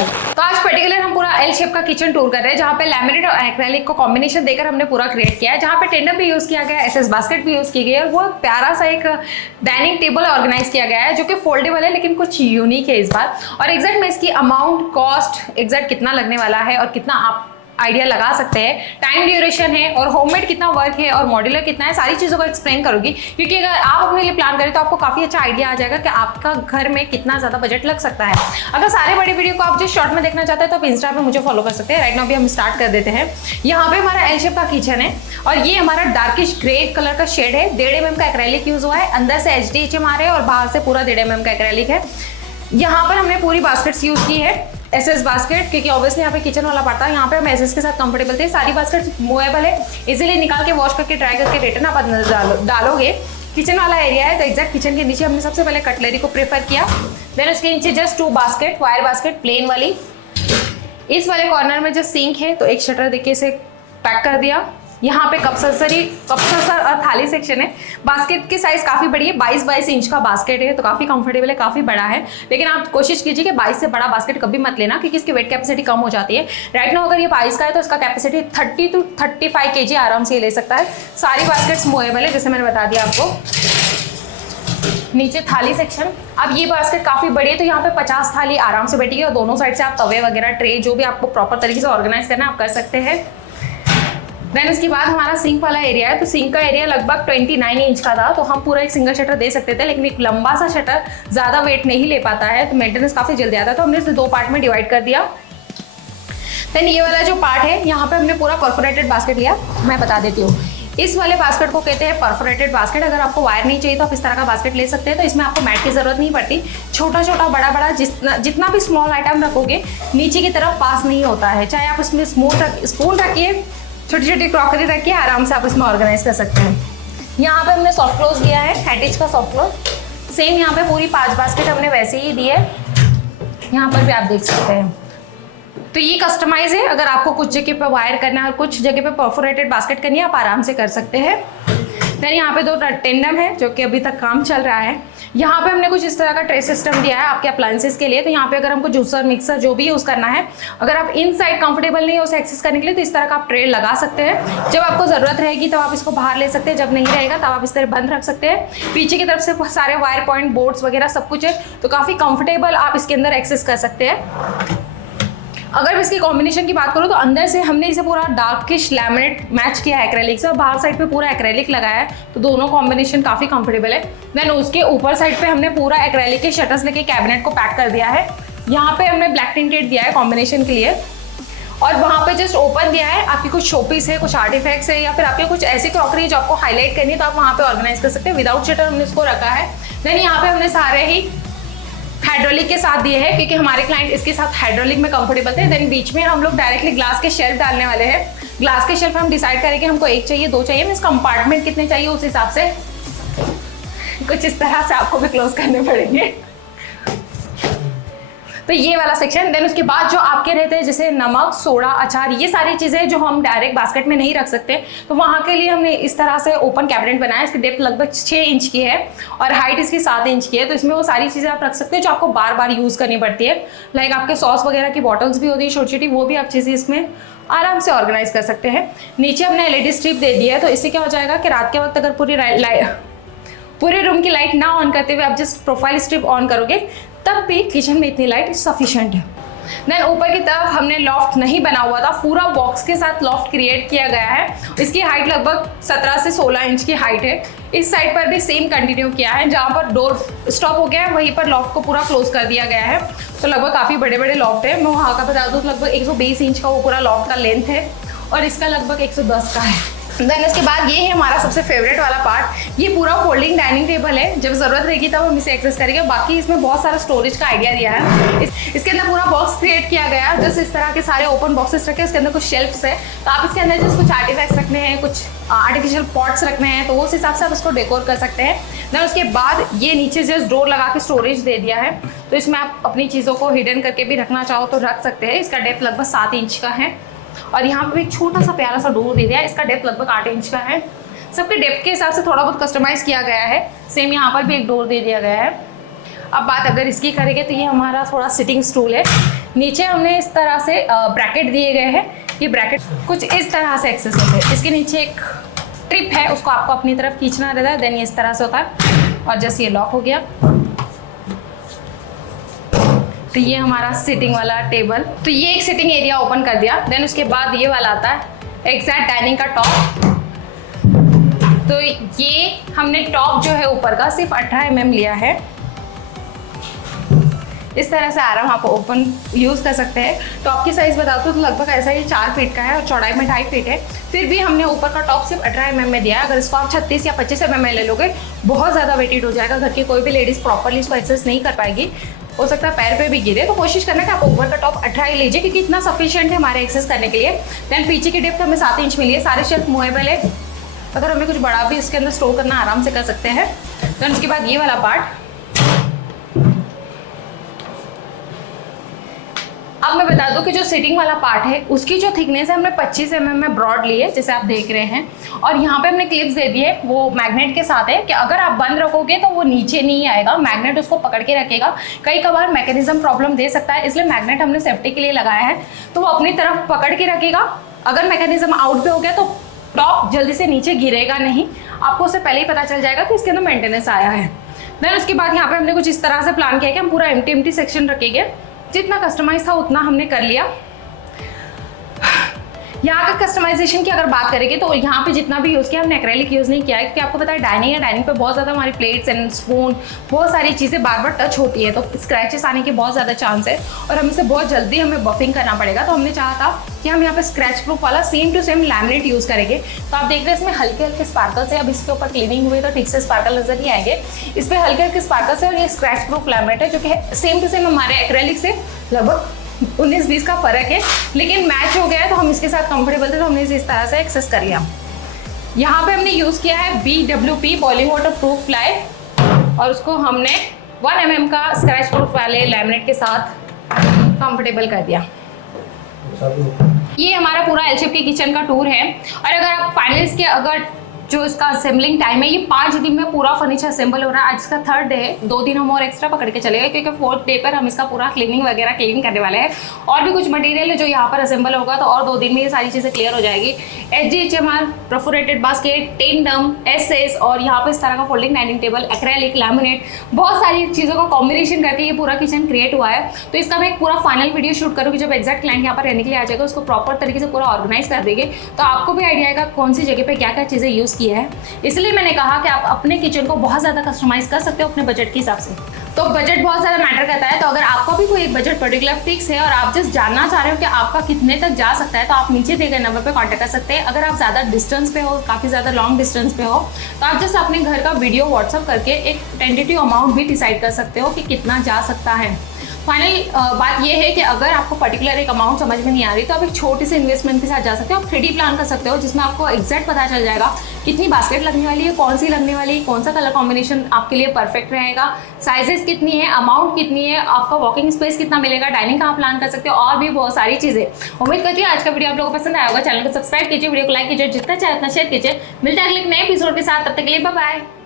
तो आज पर्टिकुलर हम पूरा एल शेप का किचन टूर कर रहे हैं, जहाँ पे लैमिनेट और एक्रेलिक को कॉम्बिनेशन देकर हमने पूरा क्रिएट किया है, जहाँ पे टेंडर भी यूज किया गया है, एसएस बास्केट भी यूज की गई है और वो प्यारा सा एक डाइनिंग टेबल ऑर्गेनाइज किया गया है जो कि फोल्डेबल है लेकिन कुछ यूनिक है इस बार। और एग्जैक्ट में इसकी अमाउंट, कॉस्ट एग्जैक्ट कितना लगने वाला है और कितना आप आइडिया लगा सकते हैं, टाइम ड्यूरेशन है और होममेड कितना वर्क है और मॉड्यूलर कितना है, सारी चीज़ों को एक्सप्लेन करूंगी। क्योंकि अगर आप अपने लिए प्लान करें तो आपको काफ़ी अच्छा आइडिया आ जाएगा कि आपका घर में कितना ज़्यादा बजट लग सकता है। अगर सारे बड़े वीडियो को आप जिस शॉर्ट में देखना चाहते हैं तो आप इंस्टा पे मुझे फॉलो कर सकते हैं। राइट नाउ भी हम स्टार्ट कर देते हैं। यहाँ पे हमारा एल शेप का किचन है और ये हमारा डार्किश ग्रे कलर का शेड है। 1.5 mm का एक्रेलिक यूज हुआ है, अंदर से HDHM आ रहे हैं और बाहर से पूरा 1.5 mm का एक्रेलिक है। यहाँ पर हमने पूरी बास्केट्स यूज की है, एसएस बास्केट, क्योंकि ऑब्वियसली यहाँ पे किचन वाला पड़ता है। यहाँ पे हम एसएस के साथ कंफर्टेबल थे। सारी बास्केट मूवेबल है, इजीली निकाल के वॉश करके ड्राई करके रिटर्न आप अंदर डालोगे। किचन वाला एरिया है तो एग्जैक्ट किचन के नीचे हमने सबसे पहले कटलरी को प्रेफर किया, देन उसके नीचे just 2 basket, wire basket plain वाली। इस वाले कॉर्नर में जो सिंक है तो एक शटर देके इसे पैक कर दिया। यहाँ पे कप ससर और थाली सेक्शन है। बास्केट की साइज काफ़ी बड़ी है, 22 इंच का बास्केट है तो काफ़ी कंफर्टेबल है, काफ़ी बड़ा है। लेकिन आप कोशिश कीजिए कि 22 से बड़ा बास्केट कभी मत लेना क्योंकि इसकी वेट कैपेसिटी कम हो जाती है। राइट नाउ अगर ये 22 का है तो इसका कैपेसिटी 30 to 35 kg आराम से ले सकता है। सारी बास्केट्स मूवेबल है जैसे मैंने बता दिया आपको। नीचे थाली सेक्शन, अब ये बास्केट काफ़ी बड़ी है तो यहाँ पे 50 थाली आराम से बैठेगी और दोनों साइड से आप तवे वगैरह, ट्रे जो भी आपको प्रॉपर तरीके से ऑर्गेनाइज करना है आप कर सकते हैं। देन उसके बाद हमारा सिंक वाला एरिया है तो सिंक का एरिया लगभग 29 इंच का था तो हम पूरा एक सिंगल शटर दे सकते थे, लेकिन एक लंबा सा शटर ज़्यादा वेट नहीं ले पाता है तो मेंटेनेंस काफ़ी जल्दी आता है तो हमने इसे 2 पार्ट में डिवाइड कर दिया। देन ये वाला जो पार्ट है यहाँ पे हमने पूरा परफोरेटेड बास्केट लिया। मैं बता देती हूँ, इस वाले बास्केट को कहते हैं परफोरेटेड बास्केट। अगर आपको वायर नहीं चाहिए तो आप इस तरह का बास्केट ले सकते हैं। तो इसमें आपको मैट की जरूरत नहीं पड़ती। छोटा छोटा बड़ा बड़ा जितना भी स्मॉल आइटम रखोगे नीचे की तरफ पास नहीं होता है। चाहे आप इसमें स्पून रखिए, छोटी छोटी क्रॉकरी रखिए, आराम से आप इसमें ऑर्गेनाइज कर सकते हैं। यहाँ पे हमने सॉफ्ट क्लोज दिया है, हैटिज का सॉफ्ट क्लोज। सेम यहाँ पे पूरी 5 बास्केट हमने वैसे ही दी है, यहाँ पर भी आप देख सकते हैं। तो ये कस्टमाइज है, अगर आपको कुछ जगह पे वायर करना है और कुछ जगह पे परफोरेटेड बास्केट करनी है आप आराम से कर सकते हैं। देन यहाँ पे 2 टेंडम है जो कि अभी तक काम चल रहा है। यहाँ पे हमने कुछ इस तरह का ट्रे सिस्टम दिया है आपके अप्लायंसेस के लिए। तो यहाँ पे अगर हमको जूसर, मिक्सर जो भी यूज़ करना है, अगर आप इन साइड कंफर्टेबल नहीं है उसे एक्सेस करने के लिए तो इस तरह का आप ट्रे लगा सकते हैं। जब आपको ज़रूरत रहेगी तब आप इसको बाहर ले सकते हैं, जब नहीं रहेगा तब आप इस तरह बंद रख सकते हैं। पीछे की तरफ से सारे वायर पॉइंट, बोर्ड्स वगैरह सब कुछ है तो काफ़ी कंफर्टेबल आप इसके अंदर एक्सेस कर सकते हैं। अगर इसकी कॉम्बिनेशन की बात करूँ तो अंदर से हमने इसे पूरा डार्किश लैमिनेट मैच किया है एक्रेलिक से और बाहर साइड पे पूरा एक्रेलिक लगाया है तो दोनों कॉम्बिनेशन काफ़ी कंफर्टेबल है। देन उसके ऊपर साइड पे हमने पूरा एक्रेलिक के शटर्स लेके कैबिनेट को पैक कर दिया है। यहाँ पे हमने ब्लैक टिंटेड दिया है कॉम्बिनेशन के लिए और वहाँ पे जस्ट ओपन दिया है। आपकी कुछ शोपीस है, कुछ आर्टिफैक्ट्स है या फिर आपके कुछ ऐसी क्रॉकरी है जो आपको हाईलाइट करनी है तो आप वहाँ पे ऑर्गेनाइज कर सकते हैं। विदाउट शटर हमने इसको रखा है। देन यहाँ पे हमने सारे ही हाइड्रोलिक के साथ दिए हैं क्योंकि हमारे क्लाइंट इसके साथ हाइड्रोलिक में कंफर्टेबल थे। देन बीच में हम लोग डायरेक्टली ग्लास के शेल्फ डालने वाले हैं। ग्लास के शेल्फ हम डिसाइड करेंगे हमको 1 चाहिए, 2 चाहिए, मीन्स कंपार्टमेंट कितने चाहिए उस हिसाब से कुछ इस तरह से आपको भी क्लोज करने पड़ेंगे। तो ये वाला सेक्शन। देन उसके बाद जो आपके रहते हैं जैसे नमक, सोडा, अचार, ये सारी चीज़ें जो हम डायरेक्ट बास्केट में नहीं रख सकते तो वहाँ के लिए हमने इस तरह से ओपन कैबिनेट बनाया। इसकी डेप्थ लगभग 6 इंच की है और हाइट इसकी 7 इंच की है तो इसमें वो सारी चीज़ें आप रख सकते हैं जो आपको बार बार यूज़ करनी पड़ती है। लाइक आपके सॉस वगैरह की बॉटल्स भी होती है छोटी छोटी, वो भी आप चीज़ें इसमें आराम से ऑर्गेनाइज कर सकते हैं। नीचे हमने LED स्ट्रिप दे दी है तो इससे क्या हो जाएगा कि रात के वक्त अगर पूरे रूम की लाइट ना ऑन करते हुए आप जस्ट प्रोफाइल स्ट्रिप ऑन करोगे तब भी किचन में इतनी लाइट सफिशिएंट है। देन ऊपर की तरफ हमने लॉफ्ट नहीं बना हुआ था, पूरा बॉक्स के साथ लॉफ्ट क्रिएट किया गया है। इसकी हाइट लगभग 17 से 16 इंच की हाइट है। इस साइड पर भी सेम कंटिन्यू किया है, जहाँ पर डोर स्टॉप हो गया है वहीं पर लॉफ्ट को पूरा क्लोज कर दिया गया है। तो लगभग काफ़ी बड़े बड़े लॉफ्ट है। मैं वहाँ का बता दूँ लगभग 120 इंच का वो पूरा लॉफ्ट का लेंथ है और इसका लगभग 110 का है। देन इसके बाद ये है हमारा सबसे फेवरेट वाला पार्ट। ये पूरा फोल्डिंग डाइनिंग टेबल है, जब जरूरत रहेगी तब हम इसे एक्सेस करेंगे। बाकी इसमें बहुत सारा स्टोरेज का आइडिया दिया है। इसके अंदर पूरा बॉक्स क्रिएट किया गया है, जस्ट इस तरह के सारे ओपन बॉक्सेस रखे। इसके अंदर कुछ शेल्फ्स है तो आप इसके अंदर जस्ट कुछ आर्टिफैक्ट्स रखने हैं, कुछ आर्टिफिशियल पॉट्स रखने हैं तो उस हिसाब से आप इसको डेकोर कर सकते हैं। देन उसके बाद ये नीचे जस्ट डोर लगा के स्टोरेज दे दिया है तो इसमें आप अपनी चीज़ों को हिडन करके भी रखना चाहो तो रख सकते हैं। इसका डेप्थ लगभग 7 इंच का है और यहाँ पे एक छोटा सा प्यारा सा डोर दे दिया है। इसका डेप्थ लगभग 8 इंच का है। सबके डेप्थ के हिसाब से थोड़ा बहुत कस्टमाइज किया गया है। सेम यहाँ पर भी एक डोर दे दिया गया है। अब बात अगर इसकी करेंगे तो ये हमारा थोड़ा सिटिंग स्टूल है। नीचे हमने इस तरह से ब्रैकेट दिए गए हैं। ये ब्रैकेट कुछ इस तरह से एक्सेस होते हैं। इसके नीचे एक ट्रिप है, उसको आपको अपनी तरफ खींचना रहता है, देन ये इस तरह से होता है और जैसे ये लॉक हो गया तो ये हमारा सिटिंग वाला टेबल। तो ये एक सिटिंग एरिया ओपन कर दिया। देन उसके बाद ये वाला आता है एग्जैक्ट डाइनिंग का टॉप। तो ये हमने टॉप जो है ऊपर का सिर्फ 18 mm लिया है। इस तरह से आराम आप ओपन यूज़ कर सकते हैं। टॉप की साइज़ बताओ तो लगभग ऐसा ही 4 फीट का है और चौड़ाई में 2.5 फीट है। फिर भी हमने ऊपर का टॉप सिर्फ 18 mm में दिया है। अगर इसको आप 36 या 25 mm ले लोगे बहुत ज़्यादा वेटेड हो जाएगा। घर की कोई भी लेडीज़ प्रॉपरली इसको एक्सेस नहीं कर पाएगी, हो सकता है पैर पे भी गिरे। तो कोशिश करना कि आप ऊपर का टॉप 18 लीजिए क्योंकि इतना सफिशिएंट है हमारे एक्सेस करने के लिए। देन पीछे की डेप्थ हमें 7 इंच मिली है। सारे शेल्फ मूवेबल है, अगर हमें कुछ बड़ा भी इसके अंदर स्टोर करना आराम से कर सकते हैं। देन उसके बाद ये वाला पार्ट, अब मैं बता दूं कि जो सिटिंग वाला पार्ट है उसकी जो थिकनेस है हमने 25 mm में ब्रॉड ली है, जैसे आप देख रहे हैं। और यहाँ पे हमने क्लिप्स दे दिए, वो मैग्नेट के साथ है कि अगर आप बंद रखोगे तो वो नीचे नहीं आएगा, मैग्नेट उसको पकड़ के रखेगा। कई कबार मैकेनिज्म प्रॉब्लम दे सकता है, इसलिए मैग्नेट हमने सेफ्टी के लिए लगाया है। तो वो अपनी तरफ पकड़ के रखेगा। अगर मैकेनिज्म आउट पे हो गया तो टॉप जल्दी से नीचे गिरेगा नहीं, आपको उससे पहले ही पता चल जाएगा कि इसके अंदर मेंटेनेंस आया है। देन उसके बाद यहाँ पे हमने कुछ इस तरह से प्लान किया कि हम पूरा एम्प्टी सेक्शन रखेंगे। जितना कस्टमाइज था उतना हमने कर लिया। यहाँ का कस्टमाइजेशन की अगर बात करेंगे तो यहाँ पे जितना भी यूज़ किया हमने एक्रेलिक यूज़ नहीं किया है क्योंकि आपको पता है डाइनिंग पे बहुत ज़्यादा हमारी प्लेट्स एंड स्पून बहुत सारी चीज़ें बार बार टच होती है, तो स्क्रैचेस आने के बहुत ज़्यादा चांस है और हमसे बहुत जल्दी हमें बफिंग करना पड़ेगा। तो हमने चाहा था कि हम यहाँ पे स्क्रैच प्रूफ वाला same to same laminate use करेंगे। तो आप देख रहे हैं इसमें हल्के हल्के स्पार्कल्स है। अब इसके ऊपर क्लीनिंग हुई तो ठीक से स्पार्कल नजर नहीं आएंगे, इस पर हल्के हल्के स्पार्कल्स है और ये स्क्रैच प्रूफ लैमिनेट है जो कि सेम टू सेम हमारे एक्रेलिक से लगभग 19-20 का फर्क है, लेकिन मैच हो गया है तो हम इसके साथ कंफर्टेबल थे तो हमने इसे इस तरह से एक्सेस कर लिया। यहाँ पे हमने यूज़ किया है BWP boiling water proof ply और उसको हमने 1 mm का स्क्रैच प्रूफ वाले लैमिनेट के साथ कंफर्टेबल कर दिया। ये हमारा पूरा एल शेप के किचन का टूर है। और अगर आप फाइनली इसके अगर जो इसका असेंबलिंग टाइम है, ये 5 दिन में पूरा फर्नीचर असेंबल हो रहा है। आज इसका 3rd डे है, 2 दिन हम और एक्स्ट्रा पकड़ के चले गए क्योंकि 4th डे पर हम इसका पूरा क्लीनिंग वगैरह क्लीन करने वाले हैं। और भी कुछ मटेरियल है जो यहाँ पर असेंबल होगा, तो और 2 दिन में ये सारी चीज़ें क्लियर हो जाएगी। HDHMR, perforated basket, tandem, SS और यहाँ पर इस तरह का folding dining table, acrylic, laminate, बहुत सारी चीज़ों का कॉम्बिनेशन करके ये पूरा किचन क्रिएट हुआ है। तो इसका मैं एक पूरा फाइनल वीडियो शूट करूँगी जब एक्जैक्ट क्लाइंट यहाँ पर रहने के लिए आ जाएगा, उसको प्रॉपर तरीके से पूरा ऑर्गेनाइज कर देंगे तो आपको भी आइडिया आएगा कौन सी जगह पर क्या क्या चीज़ें यूज़ की है। इसलिए मैंने कहा कि आप अपने किचन को बहुत ज़्यादा कस्टमाइज कर सकते हो अपने बजट के हिसाब से। तो बजट बहुत ज़्यादा मैटर करता है। तो अगर आपका भी कोई बजट पर्टिकुलर फिक्स है और आप जस्ट जानना चाह रहे हो कि आपका कितने तक जा सकता है तो आप नीचे दिए गए नंबर पे कांटेक्ट कर सकते हैं। अगर आप ज़्यादा डिस्टेंस पे हो, काफ़ी ज़्यादा लॉन्ग डिस्टेंस पे हो, तो आप जस्ट अपने घर का वीडियो व्हाट्सअप करके एक टेंटेटिव अमाउंट भी डिसाइड कर सकते हो कि कितना जा सकता है। फाइनल बात यह है कि अगर आपको पर्टिकुलर एक अमाउंट समझ में नहीं आ रही तो आप एक छोटे से इन्वेस्टमेंट के साथ जा सकते हो। आप 3D प्लान कर सकते हो जिसमें आपको एग्जैक्ट पता चल जाएगा कितनी बास्केट लगने वाली है, कौन सी लगने वाली है, कौन सा कलर कॉम्बिनेशन आपके लिए परफेक्ट रहेगा, साइजेस कितनी है, अमाउंट कितनी है, आपका वॉकिंग स्पेस कितना मिलेगा, डाइनिंग का आप प्लान कर सकते हो और भी बहुत सारी चीज़ें। उम्मीद करती हूँ आज का वीडियो आप लोगों को पसंद आया होगा। चैनल को सब्सक्राइब कीजिए, वीडियो को लाइक कीजिए, जितना चाहे उतना शेयर कीजिए। मिलते हैं अगले नए एपिसोड के साथ, तब तक के लिए बाय बाय।